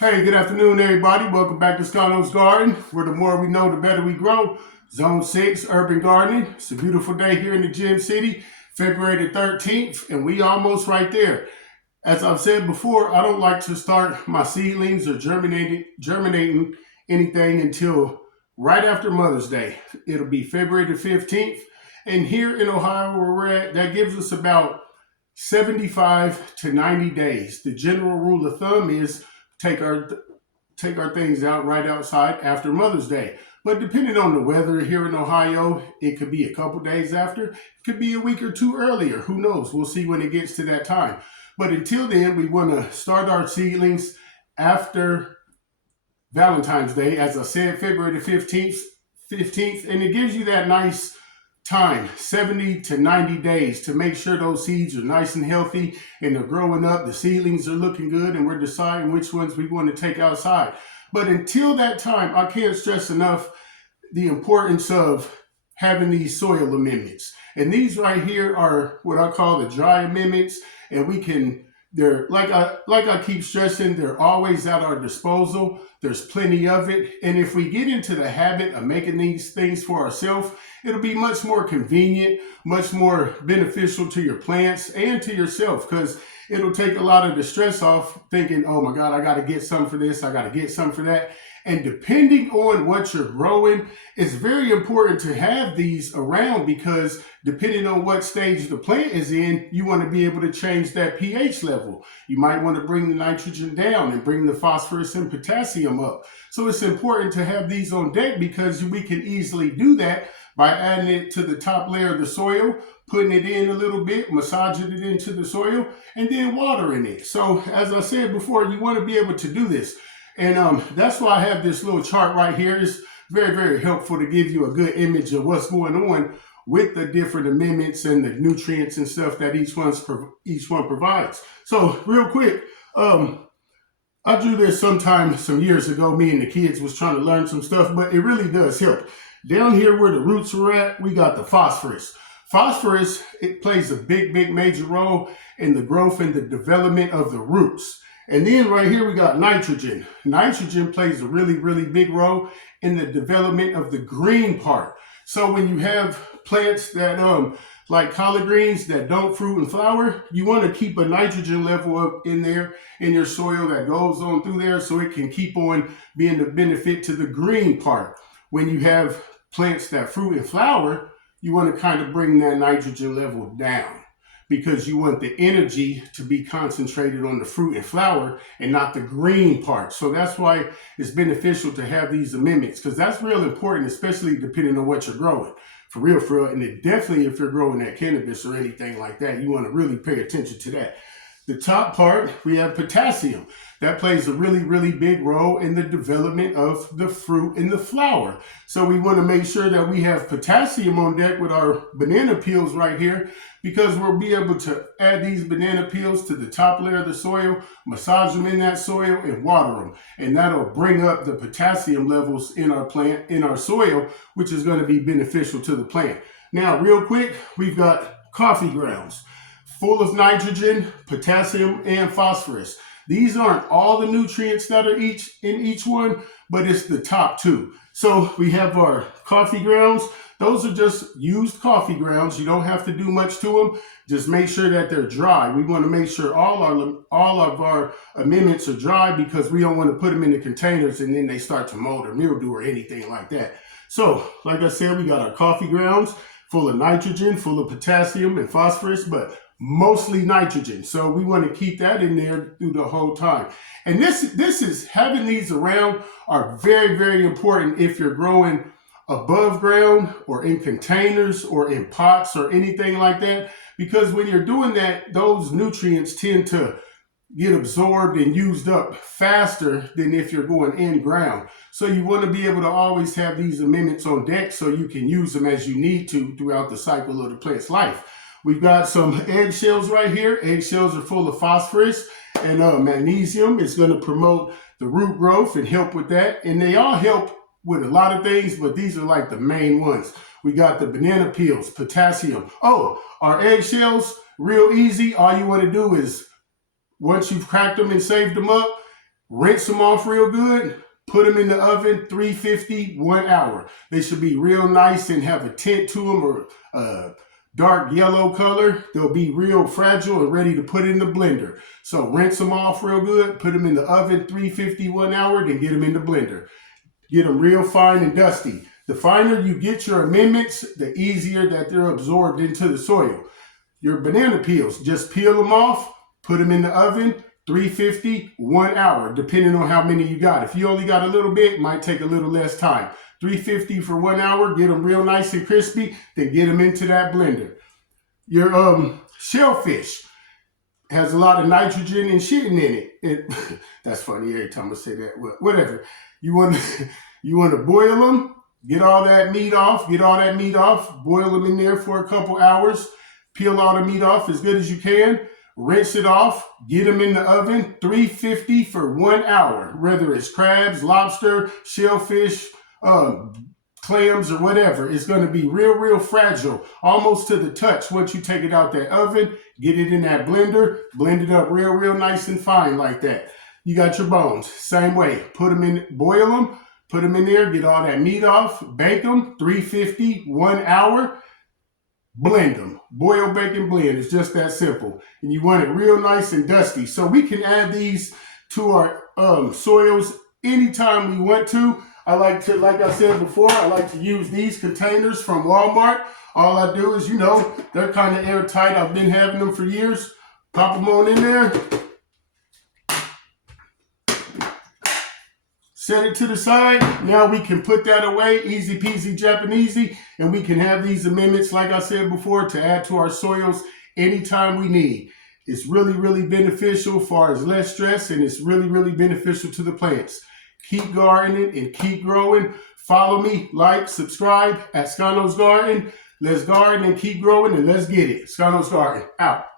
Hey, good afternoon, everybody. Welcome back to Scarlo's Garden, where the more we know, the better we grow. Zone 6, Urban Gardening. It's a beautiful day here in the Gym City, February the 13th, and we almost right there. As I've said before, I don't like to start my seedlings or germinating anything until right after Mother's Day. It'll be February the 15th, and here in Ohio, where we're at, that gives us about 75 to 90 days. The general rule of thumb is take our take our things out right outside after Mother's Day. But depending on the weather here in Ohio, it could be a couple days after, it could be a week or two earlier. Who knows? We'll see when it gets to that time. But until then, we want to start our seedlings after Valentine's Day, as I said, February the 15th, and it gives you that nice time, 70 to 90 days, to make sure those seeds are nice and healthy and they're growing up, the seedlings are looking good, and we're deciding which ones we want to take outside. But until that time, I can't stress enough the importance of having these soil amendments. And these right here are what I call the dry amendments, and they're like I keep stressing, they're always at our disposal. There's plenty of it. And if we get into the habit of making these things for ourselves, it'll be much more convenient, much more beneficial to your plants and to yourself, because it'll take a lot of the stress off thinking, oh my God, I got to get some for this, I got to get some for that. And depending on what you're growing, it's very important to have these around, because depending on what stage the plant is in, you want to be able to change that pH level. You might want to bring the nitrogen down and bring the phosphorus and potassium up. So it's important to have these on deck, because we can easily do that by adding it to the top layer of the soil, putting it in a little bit, massaging it into the soil, and then watering it. So as I said before, you want to be able to do this. And that's why I have this little chart right here. It's very, very helpful to give you a good image of what's going on with the different amendments and the nutrients and stuff that each one provides. So real quick, I drew this some years ago. Me and the kids was trying to learn some stuff, but it really does help. Down here where the roots are at, we got the phosphorus. Phosphorus, it plays a big, big major role in the growth and the development of the roots. And then right here, we got nitrogen. Nitrogen plays a really, really big role in the development of the green part. So when you have plants that, like collard greens that don't fruit and flower, you want to keep a nitrogen level up in there in your soil that goes on through there, so it can keep on being the benefit to the green part. When you have plants that fruit and flower, you want to kind of bring that nitrogen level down, because you want the energy to be concentrated on the fruit and flower and not the green part. So that's why it's beneficial to have these amendments, because that's real important, especially depending on what you're growing. For real. And it definitely, if you're growing that cannabis or anything like that, you want to really pay attention to that. The top part, we have potassium. That plays a really, really big role in the development of the fruit and the flower. So we want to make sure that we have potassium on deck with our banana peels right here, because we'll be able to add these banana peels to the top layer of the soil, massage them in that soil, and water them. And that'll bring up the potassium levels in our plant, in our soil, which is going to be beneficial to the plant. Now, real quick, we've got coffee grounds, full of nitrogen, potassium, and phosphorus. These aren't all the nutrients that are in each one, but it's the top two. So we have our coffee grounds. Those are just used coffee grounds. You don't have to do much to them. Just make sure that they're dry. We want to make sure all of our amendments are dry, because we don't want to put them in the containers and then they start to mold or mildew or anything like that. So, like I said, we got our coffee grounds full of nitrogen, full of potassium and phosphorus, but mostly nitrogen. So we want to keep that in there through the whole time. And this is, having these around are very, very important if you're growing above ground or in containers or in pots or anything like that, because when you're doing that, those nutrients tend to get absorbed and used up faster than if you're going in ground. So you want to be able to always have these amendments on deck so you can use them as you need to throughout the cycle of the plant's life. We've got some eggshells right here. Eggshells are full of phosphorus and magnesium. It's going to promote the root growth and help with that. And they all help with a lot of things, but these are like the main ones. We got the banana peels, potassium. Oh, our eggshells, real easy. All you want to do is, once you've cracked them and saved them up, Rinse them off real good. Put them in the oven, 350, 1 hour. They should be real nice and have a tint to them or a dark yellow color. They'll be real fragile and ready to put in the blender. So rinse them off real good. Put them in the oven, 350, 1 hour. Then get them in the blender. Get them real fine and dusty. The finer you get your amendments, the easier that they're absorbed into the soil. Your banana peels, just peel them off, put them in the oven, 350, 1 hour, depending on how many you got. If you only got a little bit, it might take a little less time. 350 for 1 hour, get them real nice and crispy, then get them into that blender. Your shellfish has a lot of nitrogen and shit in it. That's funny every time I say that. Whatever. You want to boil them, get all that meat off, boil them in there for a couple hours, peel all the meat off as good as you can, rinse it off, get them in the oven, 350 for 1 hour, whether it's crabs, lobster, shellfish, clams, or whatever. It's going to be real fragile, almost to the touch. Once you take it out that oven, get it in that blender, blend it up real nice and fine like that. You got your bones, same way. Put them in, boil them, put them in there, get all that meat off, bake them, 350, 1 hour, blend them. Boil, bake, and blend. It's just that simple. And you want it real nice and dusty. So we can add these to our soils anytime we want to. I like to, like I said before, I like to use these containers from Walmart. All I do is, they're kind of airtight. I've been having them for years. Pop them on in there. Set it to the side. Now we can put that away, easy peasy Japanesey, and we can have these amendments, like I said before, to add to our soils anytime we need. It's really beneficial as far as less stress, and it's really beneficial to the plants. Keep gardening and keep growing. Follow me, like, subscribe at Scano's Garden. Let's garden and keep growing, and let's get it. Scano's Garden, out.